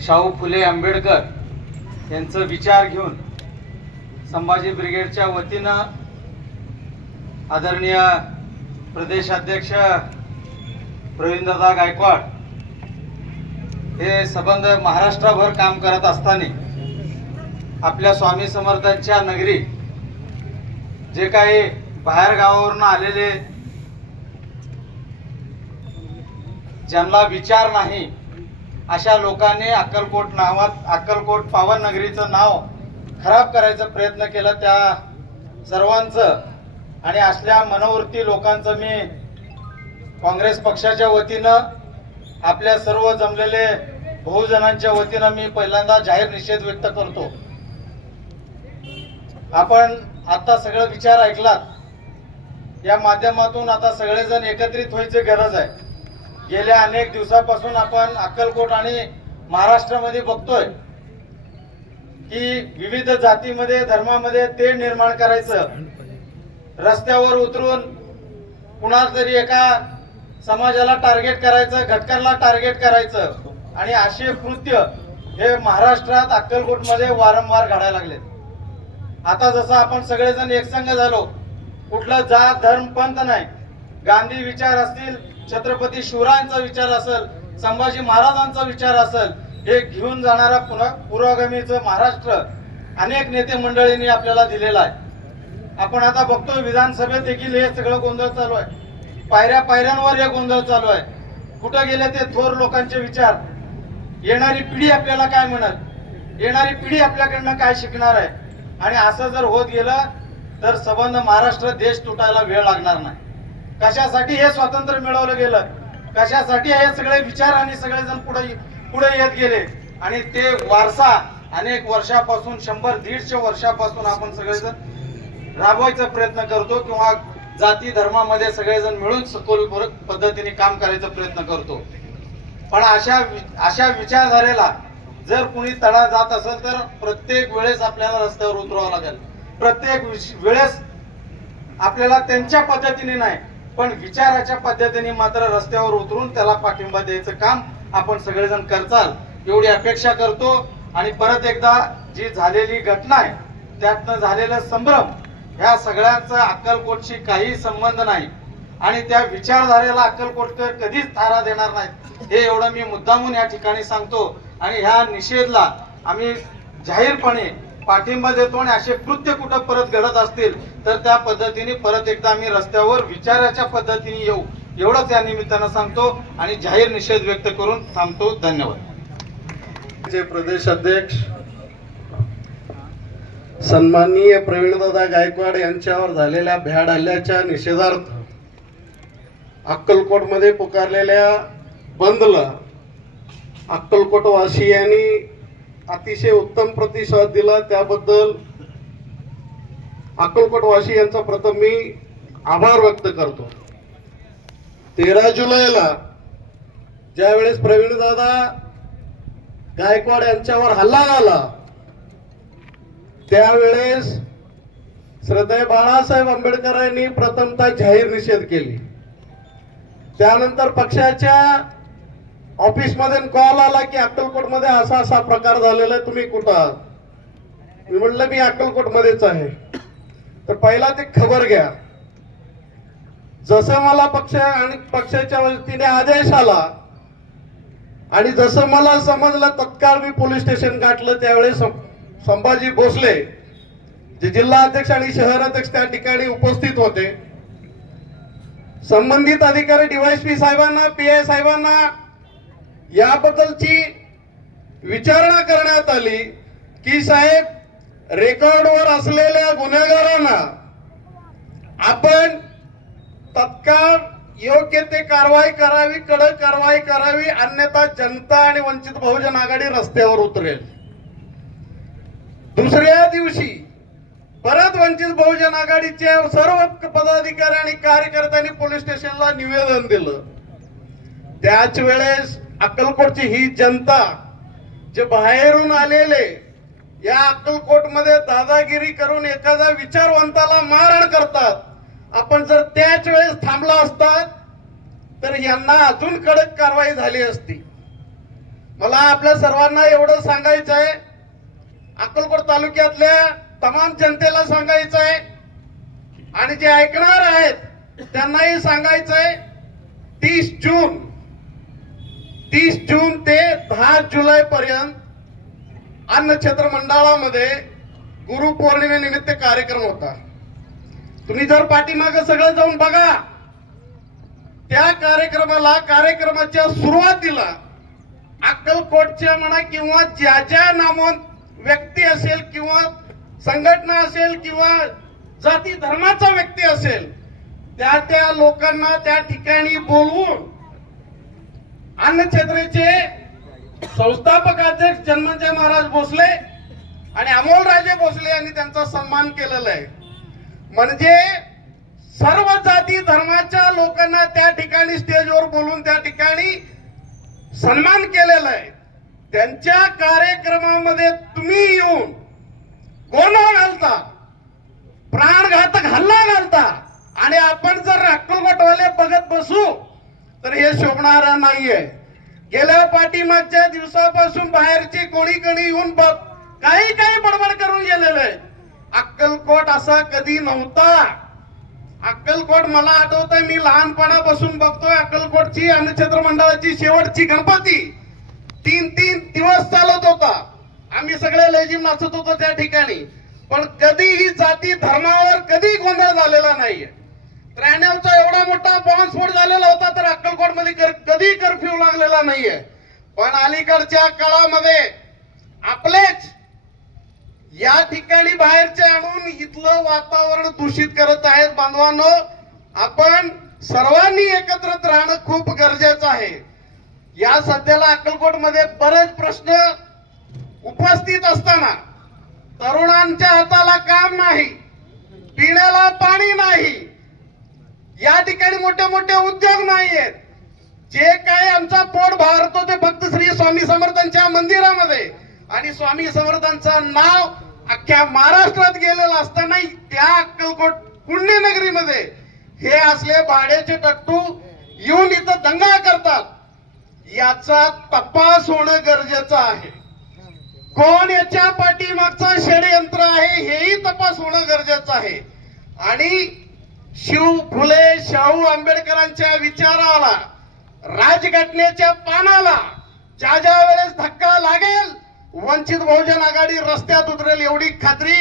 शाहू फुले आंबेडकर यांचं विचार घेऊन संभाजी ब्रिगेडच्या वतीनं आदरणीय प्रदेशाध्यक्ष प्रवीणदादा गायकवाड हे संबंध महाराष्ट्राभर काम करत असताना आपल्या स्वामी समर्थांच्या नगरी जे काही बाहेर गावावरून आलेले ज्यांना विचार नाही अशा लोकांनी अक्कलकोट नावात अक्कलकोट पावन नगरीचं नाव खराब करायचा प्रयत्न केला त्या सर्वांचं. आणि असल्या मनोवृत्ती लोकांचं मी काँग्रेस पक्षाच्या वतीनं आपल्या सर्व जमलेले बहुजनांच्या वतीनं मी पहिल्यांदा जाहीर निषेध व्यक्त करतो. आपण आता सगळं विचार ऐकलात. या माध्यमातून आता सगळेजण एकत्रित व्हायची गरज आहे. गेल्या अनेक दिवसापासून आपण अक्कलकोट आणि महाराष्ट्रामध्ये बघतोय की विविध जातीमध्ये धर्मामध्ये तेढ निर्माण करायचं. रस्त्यावर उतरून कुणाला तरी एका समाजाला टार्गेट करायचं घटकांना टार्गेट करायचं. आणि असे कृत्य हे महाराष्ट्रात अक्कलकोटमध्ये वारंवार घडायला लागलेत. आता जसं आपण सगळेजण एकसंघ झालो कुठलं जात धर्म पंथ नाही. गांधी विचार असतील छत्रपती शिवरायांचा विचार असेल संभाजी महाराजांचा विचार असेल हे घेऊन जाणारा पुन्हा पुरोगामीचं महाराष्ट्र अनेक नेते मंडळींनी आपल्याला दिलेला आहे. आपण आता बघतोय विधानसभेत देखील हे सगळं गोंधळ चालू आहे. पायऱ्या पायऱ्यांवर हे गोंधळ चालू आहे. कुठं गेले ते थोर लोकांचे विचार. येणारी पिढी आपल्याला काय म्हणत येणारी पिढी आपल्याकडनं काय शिकणार आहे? आणि असं जर होत गेलं तर संबंध महाराष्ट्र देश तुटायला वेळ लागणार नाही. कशासाठी हे स्वातंत्र्य मिळवलं गेलं? कशासाठी हे सगळे विचार आणि सगळेजण पुढे पुढे येत गेले? आणि ते वारसा अनेक वर्षापासून शंभर दीडशे वर्षापासून आपण सगळेजण राबवायचा प्रयत्न करतो किंवा जाती धर्मामध्ये सगळेजण मिळून सखोल पद्धतीने काम करायचा प्रयत्न करतो. पण अशा अशा विचारधारेला जर कुणी तडा जात असेल तर प्रत्येक वेळेस आपल्याला रस्त्यावर उतरावं लागेल. प्रत्येक वेळेस आपल्याला त्यांच्या पद्धतीने नाही पण विचाराच्या पद्धतीने मात्र रस्त्यावर उतरून त्याला पाठिंबा द्यायचं काम आपण सगळेजण करचाल एवढी अपेक्षा करतो. आणि परत एकदा जी झालेली घटना आहे त्यातनं झालेलं संभ्रम ह्या सगळ्यांचा अक्कलकोटशी काही संबंध नाही. आणि त्या विचारधारेला अक्कलकोटकर कधीच थारा देणार नाहीत. हे एवढं मी मुद्दामून या ठिकाणी सांगतो. आणि ह्या निषेधला आम्ही जाहीरपणे पाठिंबा देतो आणि असे कृत्य कुठं परत घडत असतील तर त्या पद्धतीने परत एकदा आम्ही रस्त्यावर विचाराच्या पद्धतीने येऊ. एवढंच या निमित्तानं सांगतो आणि जाहीर निषेध व्यक्त करून थांबतो. धन्यवाद. जे प्रदेश अध्यक्ष. सन्माननीय प्रवीणदादा गायकवाड यांच्यावर झालेल्या भ्याड हल्ल्याच्या निषेधार्थ अक्कलकोटमध्ये पुकारलेल्या बंदला अक्कलकोटवासियांनी अतिशय उत्तम प्रतिसाद दिला. त्याबद्दल अक्कलकोटवासी यांचा प्रथम मी आभार व्यक्त करतो. तेरा जुलैला ज्यावेळेस प्रवीणदादा गायकवाड यांच्यावर हल्ला झाला त्यावेळेस श्रद्धे बाळासाहेब आंबेडकरांनी प्रथमतः जाहीर निषेध केली. त्यानंतर पक्षाच्या ऑफिसमध्ये कॉल आला की अक्कलकोटमध्ये असा असा प्रकार झालेला आहे तुम्ही कुठं आहात? मी म्हटलं मी अक्कलकोट मध्येच आहे. तर पहिला ते खबर घ्या. जसं मला पक्ष आणि पक्षाच्या वतीने आदेश आला आणि जसं मला समजलं तत्काळ मी पोलीस स्टेशन गाठलं त्यावेळेस संभाजी भोसले जे जिल्हा अध्यक्ष आणि शहर अध्यक्ष त्या ठिकाणी उपस्थित होते. संबंधित अधिकारी डीवायसपी साहेबांना पी आय साहेबांना याबद्दलची विचारणा करण्यात आली की साहेब रेकॉर्डवर असलेल्या गुन्हेगारांना आपण तत्काळ योग्य ते कारवाई करावी कडक कारवाई करावी अन्यथा जनता आणि वंचित बहुजन आघाडी रस्त्यावर उतरेल. दुसऱ्या दिवशी परत वंचित बहुजन आघाडीचे सर्व पदाधिकारी आणि कार्यकर्त्यांनी पोलीस स्टेशनला निवेदन दिलं. त्याच वेळेस अक्कलकोटची ही जनता जे बाहेरून आलेले या अक्कलकोटमध्ये दादागिरी करून एखाद्या विचारवंताला मारण करतात. आपण जर त्याच वेळेस थांबला असतात तर यांना अजून कडक कारवाई झाली असती. मला आपल्या सर्वांना एवढं सांगायचं आहे अक्कलकोट तालुक्यातल्या तमाम जनतेला सांगायचं आहे आणि जे ऐकणार आहेत त्यांनाही सांगायचंय तीस जून तीस जून ते दहा जुलै पर्यंत अन्नछत्र मंडळामध्ये गुरुपौर्णिमेनिमित्त कार्यक्रम होता. तुम्ही जर पाठीमागे सगळं जाऊन बघा त्या कार्यक्रमाला कार्यक्रमाच्या सुरुवातीला अक्कलकोटच्या म्हणा किंवा ज्या ज्या नामवंत व्यक्ती असेल किंवा संघटना असेल किंवा जाती धर्माचा व्यक्ती असेल त्या त्या लोकांना त्या ठिकाणी बोलवून अन्नछत्रेचे संस्थापक अध्यक्ष जन्मजय महाराज भोसले आणि अमोलराजे भोसले यांनी त्यांचा सन्मान केलेला आहे. म्हणजे सर्व जाती धर्माच्या लोकांना त्या ठिकाणी स्टेजवर बोलून त्या ठिकाणी सन्मान केलेला आहे. त्यांच्या कार्यक्रमामध्ये तुम्ही येऊन गोंधळ घालता प्राणघातक हल्ला घालता आणि आपण जर अक्कलकोटवाले बघत बसू तर हे शोभणारा नाहीये. गेल्या पाठीमागच्या दिवसापासून बाहेरची कोणी कणी येऊन बघ काही काही बडबड करून गेलेलं आहे. अक्कलकोट असा कधी नव्हता. अक्कलकोट मला आठवतंय मी लहानपणापासून बघतोय अक्कलकोटची अन्नछत्र मंडळाची शेवटची गणपती. तीन तीन दिवस चालत होता. आम्ही सगळे लयजी नाचत होतो त्या ठिकाणी. पण कधीही जाती धर्मावर कधी गोंधळ झालेला नाहीये. त्र्याण्णवचा एवढा मोठा बॉम्बस्फोट झालेला होता तर अक्कलकोटमध्ये कधी कर्फ्यू लागलेला नाहीये. पण अलीकडच्या काळामध्ये आपलेच या ठिकाणी बाहेरचे आणून इथलं वातावरण दूषित करत आहेत. बांधवांनो आपण सर्वांनी एकत्रित राहणं खूप गरजेचं आहे. या सध्याला अक्कलकोटमध्ये बरेच प्रश्न उपस्थित असताना तरुणांच्या हाताला काम नाही पिण्याला पाणी नाही या ठिकाणी मोठे मोठे उद्योग नाहीयेत. जे काय आमचा पोट भारतो ते फक्त श्री स्वामी समर्थांच्या मंदिरामध्ये. आणि स्वामी समर्थांचं नाव अख्ख्या महाराष्ट्रात गेलेलं असताना त्या अक्कलकोट पुण्यनगरीमध्ये हे असले भाड्याचे टट्टू येऊन इथं दंगा करतात. याचा तपास होणं गरजेचं आहे. कोण याच्या पाठीमागचं षडयंत्र आहे हेही तपास होणं गरजेचं आहे. आणि शिव फुले शाहू आंबेडकरांच्या विचाराला राजघटनेच्या पानाला ज्या ज्या वेळेस धक्का लागेल वंचित बहुजन आघाडी रस्त्यात उतरेल एवढी खात्री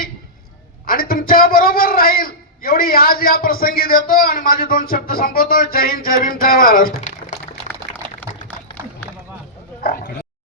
आणि तुमच्या बरोबर राहील एवढी आज या प्रसंगी देतो आणि माझे दोन शब्द संपवतो. जय हिंद जय भीम जय महाराष्ट्र.